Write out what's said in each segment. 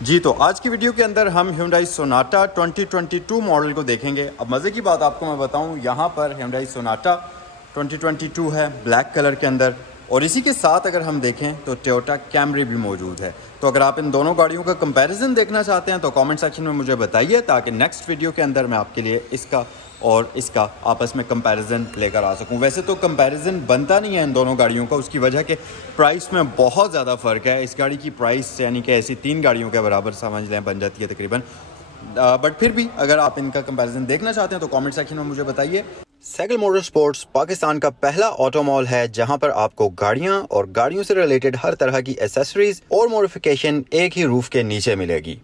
जी तो आज की वीडियो के अंदर हम Hyundai Sonata 2022 मॉडल को देखेंगे। अब मज़े की बात आपको मैं बताऊं, यहाँ पर Hyundai Sonata 2022 है ब्लैक कलर के अंदर, और इसी के साथ अगर हम देखें तो Toyota Camry भी मौजूद है। तो अगर आप इन दोनों गाड़ियों का कंपैरिजन देखना चाहते हैं तो कमेंट सेक्शन में मुझे बताइए, ताकि नेक्स्ट वीडियो के अंदर मैं आपके लिए इसका और इसका आपस में कंपैरिजन लेकर आ सकूं। वैसे तो कंपैरिजन बनता नहीं है इन दोनों गाड़ियों का, उसकी वजह के प्राइस में बहुत ज़्यादा फ़र्क है। इस गाड़ी की प्राइस यानी कि ऐसी 3 गाड़ियों के बराबर समझ लें बन जाती है तकरीबन, बट फिर भी अगर आप इनका कंपैरिजन देखना चाहते हैं तो कमेंट सेक्शन में मुझे बताइए। सैगल मोटरस्पोर्ट्स पाकिस्तान का पहला ऑटो मॉल है जहां पर आपको गाड़ियां और गाड़ियों से रिलेटेड हर तरह की एसेसरीज और मॉडिफिकेशन एक ही रूफ के नीचे मिलेगी।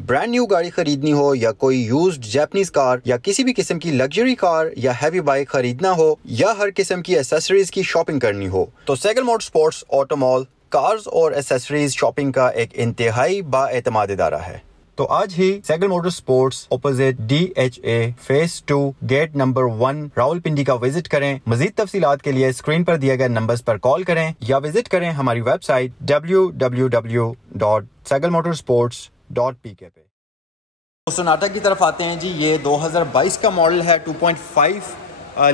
ब्रांड न्यू गाड़ी खरीदनी हो या कोई यूज्ड जापानीज कार या किसी भी किस्म की लग्जरी कार या हैवी बाइक खरीदना हो या हर किस्म की एसेसरीज की शॉपिंग करनी हो तो Sehgal motorsports auto mall cars और एसेसरीज शॉपिंग का एक इंतहाई बाएतमाद इदारा है। तो आज ही Sehgal motorsports opposite DHA phase 2 gate number 1 Rawalpindi का विजिट करें। मजीद तफसीलात के लिए स्क्रीन पर दिए गए नंबर्स पर कॉल करें या विजिट करें हमारी वेबसाइट www.sagalmotorsports.pk पे। सोनाटा की तरफ आते हैं जी। ये 2022 का मॉडल है, 2.5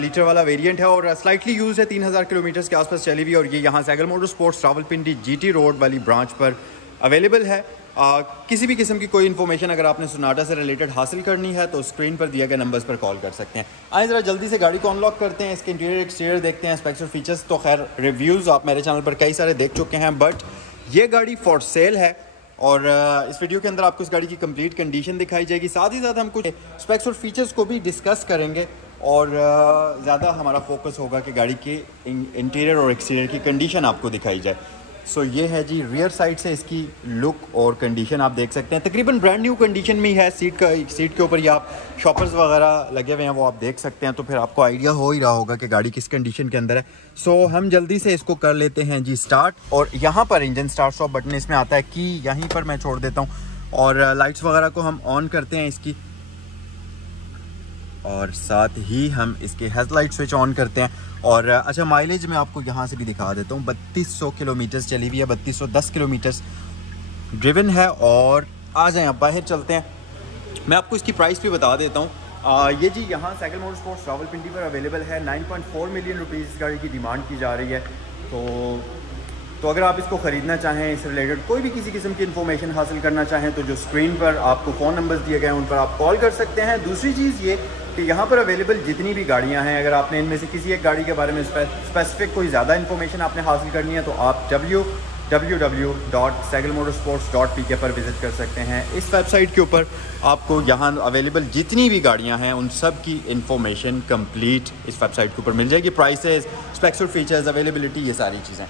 लीटर वाला वेरिएंट है और स्लाइटली यूज है, 3000 किलोमीटर के आसपास चली हुई, और ये यहाँ Saigal motorsports Rawalpindi GT road वाली ब्रांच पर अवेलेबल है। किसी भी किस्म की कोई इन्फॉर्मेशन अगर आपने सोनाटा से रिलेटेड हासिल करनी है तो स्क्रीन पर दिए गए नंबर्स पर कॉल कर सकते हैं। आइए ज़रा जल्दी से गाड़ी को अनलॉक करते हैं, इसके इंटीरियर एक्सटीरियर देखते हैं। स्पेक्स और फीचर्स तो खैर रिव्यूज़ आप मेरे चैनल पर कई सारे देख चुके हैं, बट ये गाड़ी फॉर सेल है और इस वीडियो के अंदर आपको इस गाड़ी की कंप्लीट कंडीशन दिखाई जाएगी। साथ ही साथ हम कुछ स्पेक्स और फीचर्स को भी डिस्कस करेंगे और ज़्यादा हमारा फोकस होगा कि गाड़ी के इंटीरियर और एक्सटीरियर की कंडीशन आपको दिखाई जाए। सो ये है जी रियर साइड से इसकी लुक और कंडीशन आप देख सकते हैं, तकरीबन ब्रांड न्यू कंडीशन में ही है। सीट के ऊपर ही आप शॉपर्स वगैरह लगे हुए हैं वो आप देख सकते हैं, तो फिर आपको आइडिया हो ही रहा होगा कि गाड़ी किस कंडीशन के अंदर है। सो हम जल्दी से इसको कर लेते हैं जी स्टार्ट, और यहाँ पर इंजन स्टार्ट स्टॉप बटन इसमें आता है कि यहीं पर मैं छोड़ देता हूँ, और लाइट्स वगैरह को हम ऑन करते हैं इसकी, और साथ ही हम इसके हेडलाइट स्विच ऑन करते हैं। और अच्छा, माइलेज मैं आपको यहाँ से भी दिखा देता हूँ। 3200 किलोमीटर चली हुई है, 3210 किलोमीटर ड्रिवन है। और आ जाए आप बाहर चलते हैं, मैं आपको इसकी प्राइस भी बता देता हूँ। ये जी यहाँ सैगल मोटरस्पोर्ट्स रावलपिंडी पर अवेलेबल है। 9.4 मिलियन रुपीज़ इस गाड़ी की डिमांड की जा रही है। तो अगर आप इसको ख़रीदना चाहें, इस रिलेटेड कोई भी किसी किस्म की इन्फॉर्मेशन हासिल करना चाहें तो जो स्क्रीन पर आपको फ़ोन नंबर्स दिए गए हैं उन पर आप कॉल कर सकते हैं। दूसरी चीज़ ये कि यहाँ पर अवेलेबल जितनी भी गाड़ियाँ हैं, अगर आपने इनमें से किसी एक गाड़ी के बारे में स्पेसिफिक कोई ज़्यादा इन्फॉर्मेशन आपने हासिल करनी है तो आप www.sagalmotorsports.pk पर विज़िट कर सकते हैं। इस वेबसाइट के ऊपर आपको यहाँ अवेलेबल जितनी भी गाड़ियाँ हैं उन सब की इन्फॉर्मेशन कंप्लीट इस वेबसाइट के ऊपर मिल जाएगी। प्राइसेस, स्पेक्स और फीचर्स, अवेलेबिलिटी, ये सारी चीज़ें।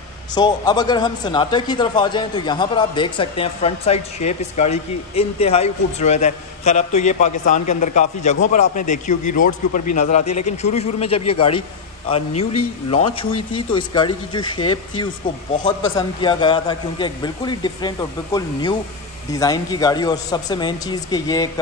अब अगर हम सोनाटा की तरफ आ जाएं तो यहाँ पर आप देख सकते हैं फ्रंट साइड शेप इस गाड़ी की इंतहाई खूबसूरत है। खैर अब तो ये पाकिस्तान के अंदर काफ़ी जगहों पर आपने देखी होगी, रोड्स के ऊपर भी नज़र आती है, लेकिन शुरू में जब ये गाड़ी न्यूली लॉन्च हुई थी तो इस गाड़ी की जो शेप थी उसको बहुत पसंद किया गया था, क्योंकि एक बिल्कुल ही डिफरेंट और बिल्कुल न्यू डिज़ाइन की गाड़ी, और सबसे मेन चीज़ कि ये एक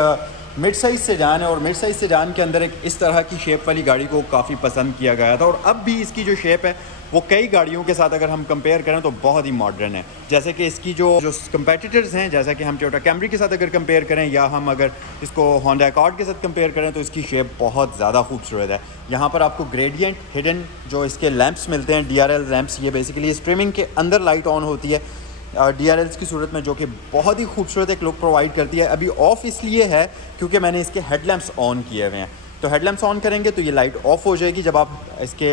मिड साइज़ सेडान है और मिड साइज़ सेडान के अंदर एक इस तरह की शेप वाली गाड़ी को काफ़ी पसंद किया गया था। और अब भी इसकी जो शेप है वो कई गाड़ियों के साथ अगर हम कंपेयर करें तो बहुत ही मॉडर्न है। जैसे कि इसकी जो कंपेटिटर्स हैं, जैसा कि हम टोयोटा कैमरी के साथ अगर कंपेयर करें या हम अगर इसको होंडा अकॉर्ड के साथ कंपेयर करें तो इसकी शेप बहुत ज़्यादा खूबसूरत है। यहाँ पर आपको ग्रेडियंट हिडन जो इसके लैंप्स मिलते हैं, DRL लैंप्स, ये बेसिकली स्ट्रीमिंग के अंदर लाइट ऑन होती है DRLs की सूरत में, जो कि बहुत ही खूबसूरत एक लुक प्रोवाइड करती है। अभी ऑफ इसलिए है क्योंकि मैंने इसके हेडलैम्प्स ऑन किए हुए हैं, तो हेडलैम्प्स ऑन करेंगे तो ये लाइट ऑफ हो जाएगी। जब आप इसके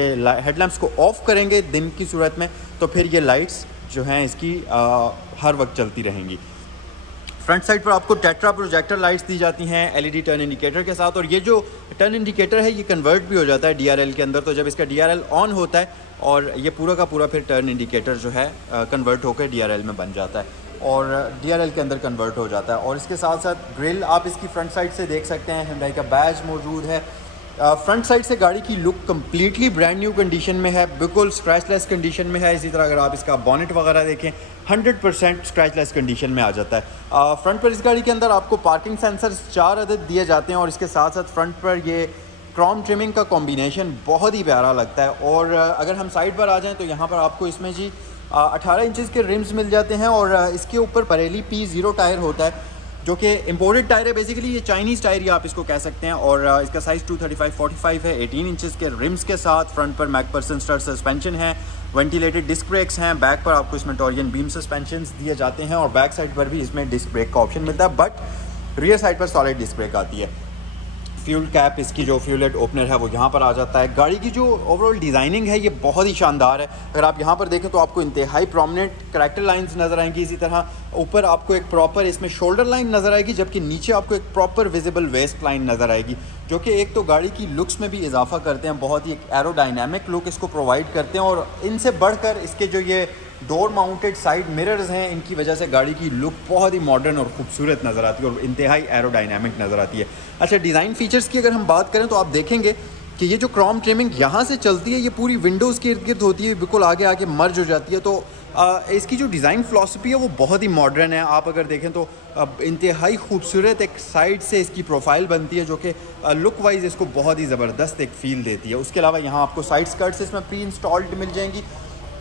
हेडलैम्प्स को ऑफ करेंगे दिन की सूरत में तो फिर ये लाइट्स जो हैं इसकी हर वक्त चलती रहेंगी। फ्रंट साइड पर आपको टेट्रा प्रोजेक्टर लाइट्स दी जाती हैं LED टर्न इंडिकेटर के साथ, और ये जो टर्न इंडिकेटर है ये कन्वर्ट भी हो जाता है DRL के अंदर। तो जब इसका DRL ऑन होता है और ये पूरा का पूरा फिर टर्न इंडिकेटर जो है कन्वर्ट होकर DRL में बन जाता है और DRL के अंदर कन्वर्ट हो जाता है। और इसके साथ साथ ग्रिल आप इसकी फ्रंट साइड से देख सकते हैं, Hyundai का बैज मौजूद है। फ्रंट साइड से गाड़ी की look completely brand new condition में है, बिल्कुल स्क्रैचलेस कंडीशन में है। इसी तरह अगर आप इसका बॉनेट वगैरह देखें 100% स्क्रैचलेस कंडीशन में आ जाता है। फ्रंट पर इस गाड़ी के अंदर आपको पार्किंग सेंसर्स 4 अदद दिए जाते हैं, और इसके साथ साथ फ्रंट पर ये क्रोम ट्रिमिंग का कॉम्बिनेशन बहुत ही प्यारा लगता है। और अगर हम साइड पर आ जाएँ तो यहाँ पर आपको इसमें जी 18 इंचज़ के रिम्स मिल जाते हैं और इसके ऊपर परेली P0 टायर होता है जो कि इम्पोर्टेड टायर है। बेसिकली ये चाइनीज़ टायर ही आप इसको कह सकते हैं और इसका साइज़ 235/45 है। 18 इंचज़ के रिम्स के साथ फ्रंट पर मैकफर्सन स्टड सस्पेंशन है, वेंटिलेटेड डिस्क ब्रेक्स हैं। बैक पर आपको इसमें टोरियन बीम सस्पेंशन दिए जाते हैं और बैक साइड पर भी इसमें डिस्क ब्रेक का ऑप्शन मिलता है, बट रियर साइड पर सॉलिड डिस्क ब्रेक आती है। फ्यूल कैप, इसकी जो फ्यूलेट ओपनर है वो यहाँ पर आ जाता है। गाड़ी की जो ओवरऑल डिज़ाइनिंग है ये बहुत ही शानदार है। अगर आप यहाँ पर देखें तो आपको इंतहाई प्रोमिनेंट करैक्टर लाइंस नज़र आएंगी। इसी तरह ऊपर आपको एक प्रॉपर इसमें शोल्डर लाइन नज़र आएगी, जबकि नीचे आपको एक प्रॉपर विजिबल वेस्ट लाइन नज़र आएगी, जो कि एक तो गाड़ी की लुक्स में भी इजाफा करते हैं, बहुत ही एक एरोडाइनमिक लुक इसको प्रोवाइड करते हैं। और इनसे बढ़कर इसके जो ये डोर माउंटेड साइड मिरर्स हैं, इनकी वजह से गाड़ी की लुक बहुत ही मॉडर्न और खूबसूरत नज़र आती है और इंतहाई एरोडाइनमिक नज़र आती है। अच्छा, डिज़ाइन फीचर्स की अगर हम बात करें तो आप देखेंगे कि ये जो क्रोम ट्रिमिंग यहाँ से चलती है ये पूरी विंडोज़ के इर्द गिर्द होती है, बिल्कुल आगे आगे मर्ज हो जाती है। तो इसकी जो डिज़ाइन फ़िलॉसफी है वो बहुत ही मॉडर्न है। आप अगर देखें तो इंतहाई खूबसूरत एक साइड से इसकी प्रोफाइल बनती है जो कि लुक वाइज इसको बहुत ही ज़बरदस्त एक फ़ील देती है। उसके अलावा यहाँ आपको साइड स्कर्ट्स इसमें प्री इंस्टॉल्ड मिल जाएंगी।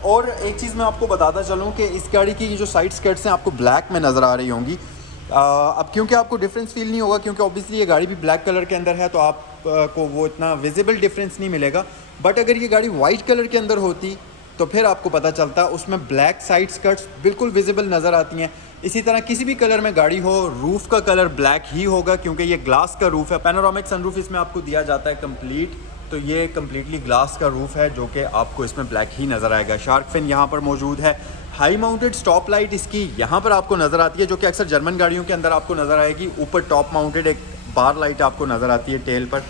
और एक चीज़ मैं आपको बताता चलूँ कि इस गाड़ी की जो साइड स्कर्ट्स हैं आपको ब्लैक में नज़र आ रही होंगी। अब क्योंकि आपको डिफरेंस फील नहीं होगा, क्योंकि ऑब्वियसली ये गाड़ी भी ब्लैक कलर के अंदर है, तो आपको वो इतना विजिबल डिफरेंस नहीं मिलेगा। बट अगर ये गाड़ी वाइट कलर के अंदर होती तो फिर आपको पता चलता, उसमें ब्लैक साइड स्कर्ट्स बिल्कुल विजिबल नज़र आती हैं। इसी तरह किसी भी कलर में गाड़ी हो, रूफ़ का कलर ब्लैक ही होगा क्योंकि ये ग्लास का रूफ़ है। पैनोरामिक सनरूफ इसमें आपको दिया जाता है कंप्लीट, तो ये कम्प्लीटली ग्लास का रूफ़ है जो कि आपको इसमें ब्लैक ही नज़र आएगा। शार्क फिन यहाँ पर मौजूद है। हाई माउंटेड स्टॉप लाइट इसकी यहाँ पर आपको नज़र आती है, जो कि अक्सर जर्मन गाड़ियों के अंदर आपको नज़र आएगी। ऊपर टॉप माउंटेड एक बार लाइट आपको नज़र आती है टेल पर।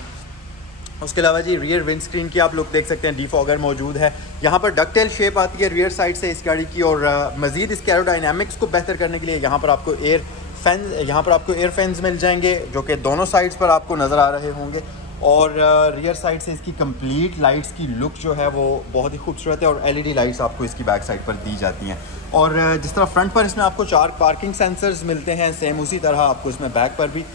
उसके अलावा जी रियर विंड स्क्रीन की आप लोग देख सकते हैं, डिफॉगर मौजूद है। यहाँ पर डकटेल शेप आती है रियर साइड से इस गाड़ी की। और मज़ीद इसके एरोडाइनमिक्स को बेहतर करने के लिए यहाँ पर आपको एयर फैंस मिल जाएंगे, जो कि दोनों साइड्स पर आपको नज़र आ रहे होंगे। और रियर साइड से इसकी कंप्लीट लाइट्स की लुक जो है वो बहुत ही खूबसूरत है और एलईडी लाइट्स आपको इसकी बैक साइड पर दी जाती हैं। और जिस तरह फ्रंट पर इसमें आपको 4 पार्किंग सेंसर्स मिलते हैं, सेम उसी तरह आपको इसमें बैक पर भी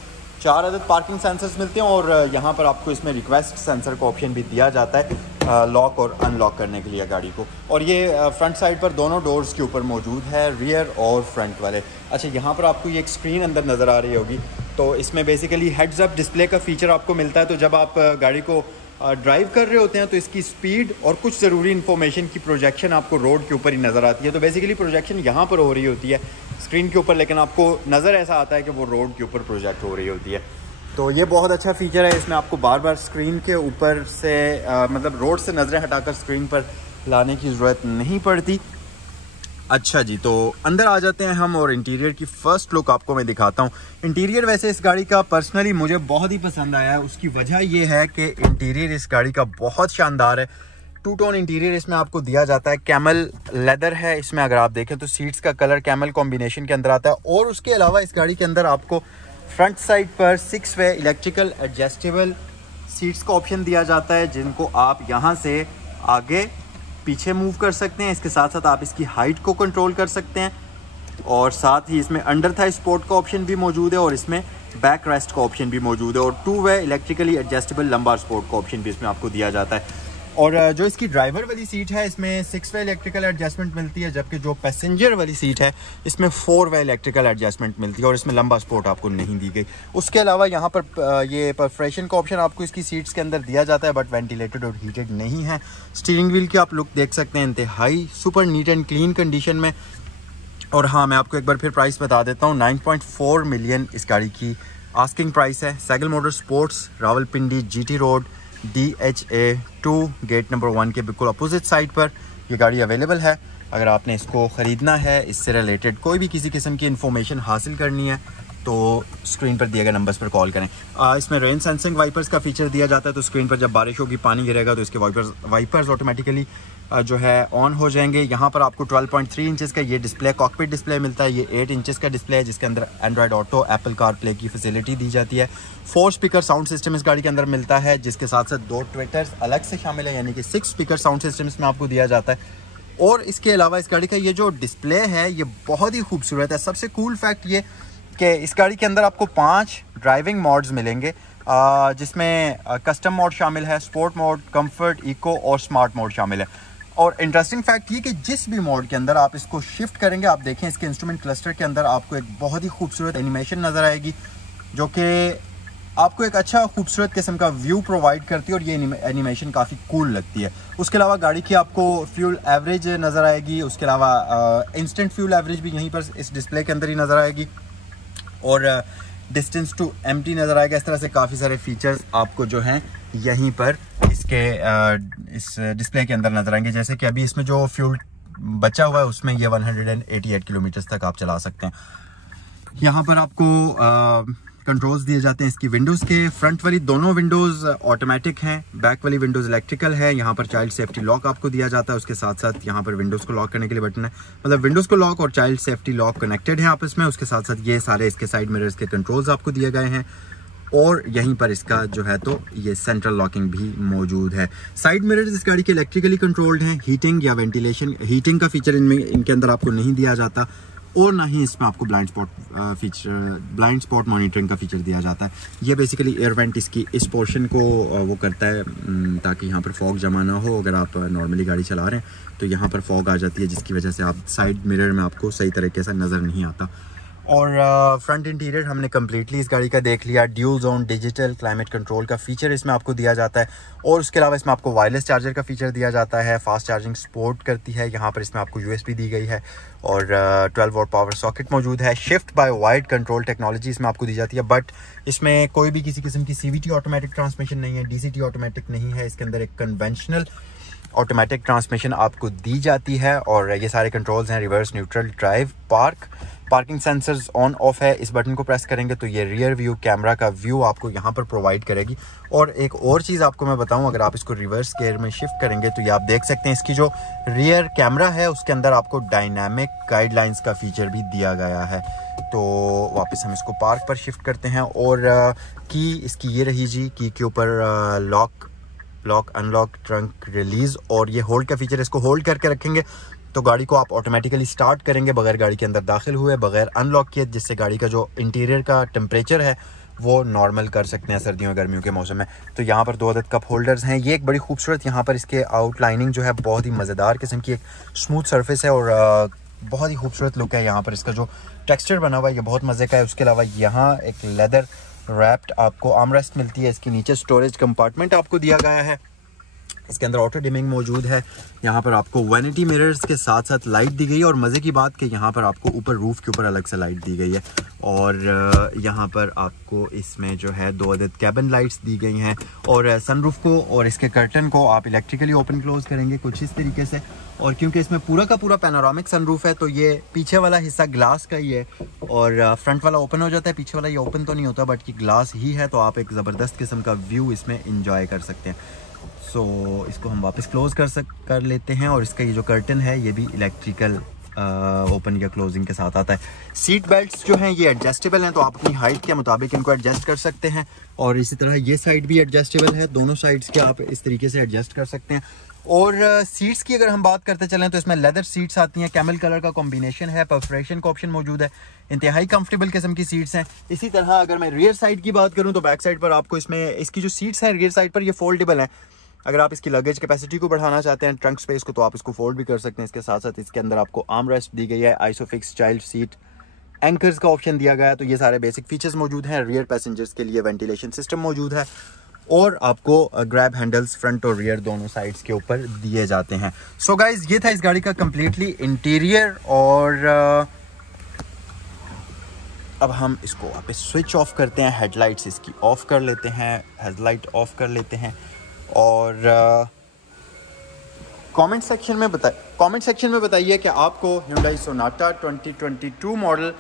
4 अदद पार्किंग सेंसर्स मिलते हैं। और यहाँ पर आपको इसमें रिक्वेस्ट सेंसर का ऑप्शन भी दिया जाता है लॉक और अनलॉक करने के लिए गाड़ी को। और ये फ्रंट साइड पर दोनों डोर्स के ऊपर मौजूद है, रियर और फ्रंट वाले। अच्छा, यहाँ पर आपको ये एक स्क्रीन अंदर नज़र आ रही होगी, तो इसमें बेसिकली हेड्स अप डिस्प्ले का फीचर आपको मिलता है। तो जब आप गाड़ी को ड्राइव कर रहे होते हैं तो इसकी स्पीड और कुछ ज़रूरी इन्फॉर्मेशन की प्रोजेक्शन आपको रोड के ऊपर ही नज़र आती है। तो बेसिकली प्रोजेक्शन यहाँ पर हो रही होती है स्क्रीन के ऊपर, लेकिन आपको नज़र ऐसा आता है कि वो रोड के ऊपर प्रोजेक्ट हो रही होती है। तो ये बहुत अच्छा फीचर है। इसमें आपको बार बार स्क्रीन के ऊपर से मतलब रोड से नज़रें हटाकर स्क्रीन पर लाने की ज़रूरत नहीं पड़ती। अच्छा जी, तो अंदर आ जाते हैं हम और इंटीरियर की फ़र्स्ट लुक आपको मैं दिखाता हूँ। इंटीरियर वैसे इस गाड़ी का पर्सनली मुझे बहुत ही पसंद आया है। उसकी वजह ये है कि इंटीरियर इस गाड़ी का बहुत शानदार है। 2 टोन इंटीरियर इसमें आपको दिया जाता है, कैमल लेदर है इसमें। अगर आप देखें तो सीट्स का कलर कैमल कॉम्बिनेशन के अंदर आता है। और उसके अलावा इस गाड़ी के अंदर आपको फ्रंट साइड पर 6 वे इलेक्ट्रिकल एडजस्टेबल सीट्स का ऑप्शन दिया जाता है, जिनको आप यहाँ से आगे पीछे मूव कर सकते हैं। इसके साथ साथ आप इसकी हाइट को कंट्रोल कर सकते हैं और साथ ही इसमें अंडर थाई सपोर्ट का ऑप्शन भी मौजूद है और इसमें बैक रेस्ट का ऑप्शन भी मौजूद है। और 2 वे इलेक्ट्रिकली एडजस्टेबल लंबार सपोर्ट का ऑप्शन भी इसमें आपको दिया जाता है। और जो इसकी ड्राइवर वाली सीट है इसमें 6 वे इलेक्ट्रिकल एडजस्टमेंट मिलती है, जबकि जो पैसेंजर वाली सीट है इसमें 4 वे इलेक्ट्रिकल एडजस्टमेंट मिलती है और इसमें लंबा सपोर्ट आपको नहीं दी गई। उसके अलावा यहाँ पर ये परफोरेशन का ऑप्शन आपको इसकी सीट्स के अंदर दिया जाता है, बट वेंटिलेटेड और हीटेड नहीं है। स्टीयरिंग व्हील की आप लुक देख सकते हैं, इंतहाई super neat and clean condition में। और हाँ, मैं आपको एक बार फिर प्राइस बता देता हूँ, 9.4 मिलियन इस गाड़ी की आस्किंग प्राइस है। Saigal motor sports, Rawalpindi GT road DHA2 gate number 1 के बिल्कुल अपोजिट साइड पर ये गाड़ी अवेलेबल है। अगर आपने इसको ख़रीदना है, इससे रिलेटेड कोई भी किसी किस्म की इन्फॉर्मेशन हासिल करनी है, तो स्क्रीन पर दिए गए नंबर्स पर कॉल करें। इसमें रेन सेंसिंग वाइपर्स का फीचर दिया जाता है, तो स्क्रीन पर जब बारिश होगी, पानी गिरेगा, तो इसके वाइपर्स ऑटोमेटिकली जो है ऑन हो जाएंगे। यहाँ पर आपको 12.3 इंचेस का ये डिस्प्ले, कॉकपिट डिस्प्ले मिलता है। ये 8 इंचेस का डिस्प्ले है, जिसके अंदर Android auto, Apple car play की फैसिलिटी दी जाती है। 4 स्पीकर साउंड सिस्टम इस गाड़ी के अंदर मिलता है, जिसके साथ साथ 2 ट्विटर्स अलग से शामिल है, यानी कि 6 स्पीकर साउंड सिस्टम इसमें आपको दिया जाता है। और इसके अलावा इस गाड़ी का ये जो डिस्प्ले है ये बहुत ही खूबसूरत है। सबसे कूल फैक्ट ये कि इस गाड़ी के अंदर आपको 5 ड्राइविंग मोड्स मिलेंगे, जिसमें कस्टम मोड शामिल है, स्पोर्ट मोड, कंफर्ट, इको और स्मार्ट मोड शामिल है। और इंटरेस्टिंग फैक्ट ये कि जिस भी मोड के अंदर आप इसको शिफ्ट करेंगे, आप देखें इसके इंस्ट्रूमेंट क्लस्टर के अंदर आपको एक बहुत ही खूबसूरत एनिमेशन नज़र आएगी जो कि आपको एक अच्छा खूबसूरत किस्म का व्यू प्रोवाइड करती है और ये एनिमेशन काफ़ी कूल लगती है। उसके अलावा गाड़ी की आपको फ्यूल एवरेज नज़र आएगी, उसके अलावा इंस्टेंट फ्यूल एवरेज भी यहीं पर इस डिस्प्ले के अंदर ही नज़र आएगी और डिस्टेंस टू एम्प्टी नज़र आएगा। इस तरह से काफ़ी सारे फीचर्स आपको जो हैं यहीं पर इसके इस डिस्प्ले के अंदर नज़र आएंगे। जैसे कि अभी इसमें जो फ्यूल बचा हुआ है उसमें ये 188 किलोमीटर तक आप चला सकते हैं। यहाँ पर आपको कंट्रोल्स दिए जाते हैं इसकी विंडोज़ के। फ्रंट वाली दोनों विंडोज़ ऑटोमेटिक हैं, बैक वाली विंडोज़ इलेक्ट्रिकल है। यहाँ पर चाइल्ड सेफ्टी लॉक आपको दिया जाता है, उसके साथ साथ यहाँ पर विंडोज़ को लॉक करने के लिए बटन है। मतलब विंडोज़ को लॉक और चाइल्ड सेफ्टी लॉक कनेक्टेड है आपस में। उसके साथ साथ ये सारे इसके साइड मिरर्स के कंट्रोल्स आपको दिए गए हैं और यहीं पर इसका जो है तो ये सेंट्रल लॉकिंग भी मौजूद है। साइड मिरर्स इस गाड़ी के इलेक्ट्रिकली कंट्रोल्ड हैं। हीटिंग या वेंटिलेशन, हीटिंग का फीचर इनके अंदर आपको नहीं दिया जाता और ना ही इसमें आपको ब्लाइंड स्पॉट मॉनिटरिंग का फीचर दिया जाता है। ये बेसिकली एयर वेंट इसकी इस पोर्शन को वो करता है ताकि यहाँ पर फॉग जमा ना हो। अगर आप नॉर्मली गाड़ी चला रहे हैं तो यहाँ पर फॉग आ जाती है जिसकी वजह से आप साइड मिरर में आपको सही तरीके से नज़र नहीं आता। और फ्रंट इंटीरियर हमने कम्प्लीटली इस गाड़ी का देख लिया। Dual zone digital climate control का फीचर इसमें आपको दिया जाता है और उसके अलावा इसमें आपको वायरलेस चार्जर का फीचर दिया जाता है। फास्ट चार्जिंग सपोर्ट करती है। यहाँ पर इसमें आपको USB दी गई है और 12 वोल्ट पावर सॉकेट मौजूद है। Shift by wire control technology इसमें आपको दी जाती है, बट इसमें कोई भी किसी किस्म की CVT ऑटोमेटिक ट्रांसमिशन नहीं है, DCT ऑटोमेटिक नहीं है। इसके अंदर एक कन्वेंशनल ऑटोमेटिक ट्रांसमिशन आपको दी जाती है और ये सारे कंट्रोल्स हैं reverse, neutral, drive, parking sensors on off है। इस बटन को प्रेस करेंगे तो ये रियर व्यू कैमरा का व्यू आपको यहाँ पर प्रोवाइड करेगी। और एक और चीज़ आपको मैं बताऊँ, अगर आप इसको रिवर्स गियर में शिफ्ट करेंगे तो ये आप देख सकते हैं इसकी जो रियर कैमरा है उसके अंदर आपको डायनामिक गाइडलाइंस का फीचर भी दिया गया है। तो वापस हम इसको पार्क पर शिफ्ट करते हैं और की इसकी ये रही जी, की के ऊपर लॉक अनलॉक, ट्रंक रिलीज और ये होल्ड का फीचर। इसको होल्ड करके रखेंगे तो गाड़ी को आप ऑटोमेटिकली स्टार्ट करेंगे बगैर गाड़ी के अंदर दाखिल हुए, बगैर अनलॉक किए, जिससे गाड़ी का जो इंटीरियर का टेम्परेचर है वो नॉर्मल कर सकते हैं सर्दियों गर्मियों के मौसम में। तो यहाँ पर 2 अदद कप होल्डर्स हैं। ये एक बड़ी खूबसूरत यहाँ पर इसके आउटलाइनिंग जो है बहुत ही मज़ेदार किस्म की एक स्मूथ सरफेस है और बहुत ही खूबसूरत लुक है। यहाँ पर इसका जो टेक्सचर बना हुआ है ये बहुत मज़े का है। उसके अलावा यहाँ एक लेदर रैप्ड आपको आर्मरेस्ट मिलती है। इसके नीचे स्टोरेज कंपार्टमेंट आपको दिया गया है। इसके अंदर ऑटो डिमिंग मौजूद है। यहाँ पर आपको वैनिटी मिरर्स के साथ साथ लाइट दी गई है और मज़े की बात कि यहाँ पर आपको ऊपर रूफ़ के ऊपर अलग से लाइट दी गई है और यहाँ पर आपको इसमें जो है 2 अदद कैबिन लाइट्स दी गई हैं और सनरूफ को और इसके कर्टन को आप इलेक्ट्रिकली ओपन क्लोज करेंगे कुछ इस तरीके से। और क्योंकि इसमें पूरा का पूरा पैनोरामिक सनरूफ है तो ये पीछे वाला हिस्सा ग्लास का ही है और फ्रंट वाला ओपन हो जाता है, पीछे वाला ये ओपन तो नहीं होता बट ये ग्लास ही है, तो आप एक ज़बरदस्त किस्म का व्यू इसमें इंजॉय कर सकते हैं। सो इसको हम वापस क्लोज कर लेते हैं और इसका ये जो कर्टन है ये भी इलेक्ट्रिकल ओपन या क्लोजिंग के साथ आता है। सीट बेल्ट्स जो हैं ये एडजस्टेबल हैं, तो आप अपनी हाइट के मुताबिक इनको एडजस्ट कर सकते हैं और इसी तरह ये साइड भी एडजस्टेबल है, दोनों साइड्स के आप इस तरीके से एडजस्ट कर सकते हैं। और सीट्स की अगर हम बात करते चलें तो इसमें लेदर सीट्स आती हैं, कैमल कलर का कॉम्बिनेशन है, परफोरेशन का ऑप्शन मौजूद है, इंतहाई कंफर्टेबल किस्म की सीट्स हैं। इसी तरह अगर मैं रियर साइड की बात करूं तो बैक साइड पर आपको इसमें इसकी जो सीट्स हैं रियर साइड पर ये फोल्डेबल हैं। अगर आप इसकी लगेज कैपेसिटी को बढ़ाना चाहते हैं, ट्रंक स्पेस को, तो आप इसको फोल्ड भी कर सकते हैं। इसके साथ साथ इसके अंदर आपको आर्म रेस्ट दी गई है, आइसोफिक्स चाइल्ड सीट, एंकर्स का ऑप्शन दिया गया है। तो ये सारे बेसिक फीचर्स मौजूद हैं। रियर पैसेंजर्स के लिए वेंटिलेशन सिस्टम मौजूद है और आपको ग्रैब हैंडल्स फ्रंट और रियर दोनों साइड्स के ऊपर दिए जाते हैं। सो गाइज ये था इस गाड़ी का कम्प्लीटली इंटीरियर और अब हम इसको वापस स्विच ऑफ करते हैं, हेडलाइट्स इसकी ऑफ कर लेते हैं, हेडलाइट ऑफ कर लेते हैं और कमेंट सेक्शन में बताइए कि आपको Hyundai Sonata 2022 मॉडल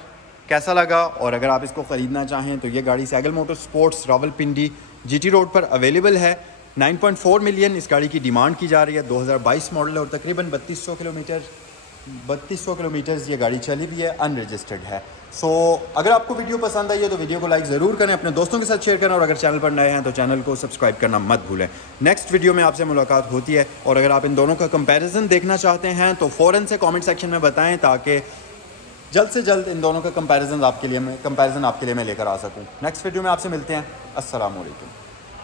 कैसा लगा। और अगर आप इसको ख़रीदना चाहें तो ये गाड़ी Saigal motor sports Rawalpindi GT road पर अवेलेबल है। 9.4 मिलियन इस गाड़ी की डिमांड की जा रही है। 2022 मॉडल है और तकरीबन 3200 किलोमीटर ये गाड़ी चली भी है, अनरजिस्टर्ड है। सो अगर आपको वीडियो पसंद आई है तो वीडियो को लाइक ज़रूर करें, अपने दोस्तों के साथ शेयर करें और अगर चैनल पर नए हैं तो चैनल को सब्सक्राइब करना मत भूलें। नेक्स्ट वीडियो में आपसे मुलाकात होती है और अगर आप इन दोनों का कंपैरिजन देखना चाहते हैं तो फ़ौरन से कमेंट सेक्शन में बताएं ताकि जल्द से जल्द इन दोनों का कंपैरिजन आपके लिए मैं लेकर आ सकूं। नेक्स्ट वीडियो में आपसे मिलते हैं। अस्सलाम वालेकुम।